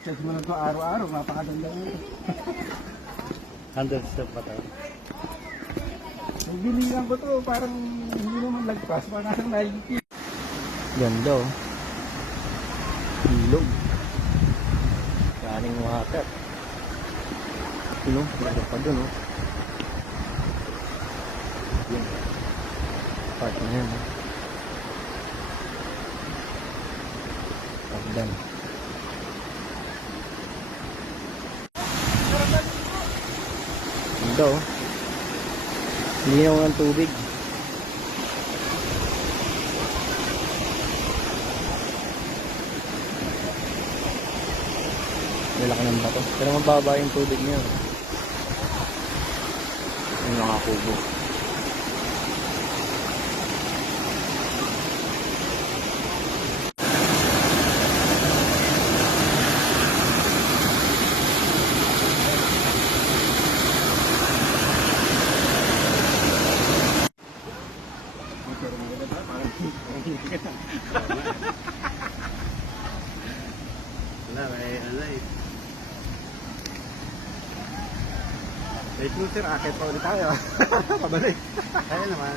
Sa simula ko araw-araw, napakaganda nito. 100 step pa tayo. Nagbilihan ko to, parang hindi naman lagpas, parang nasa 90. Ganda oh. Ilog. Galing water. Ano? Ganda pa dun oh. Yun. Part na yan oh. Pagdan. Ganda oh. Linaw ng tubig. Lalaki ng bato. Pero mababa yung tubig niya. Yung mga kubo. Wala, may ano eh. Wait mo sir, akit pa ulit tayo. Pabalik. Kaya naman.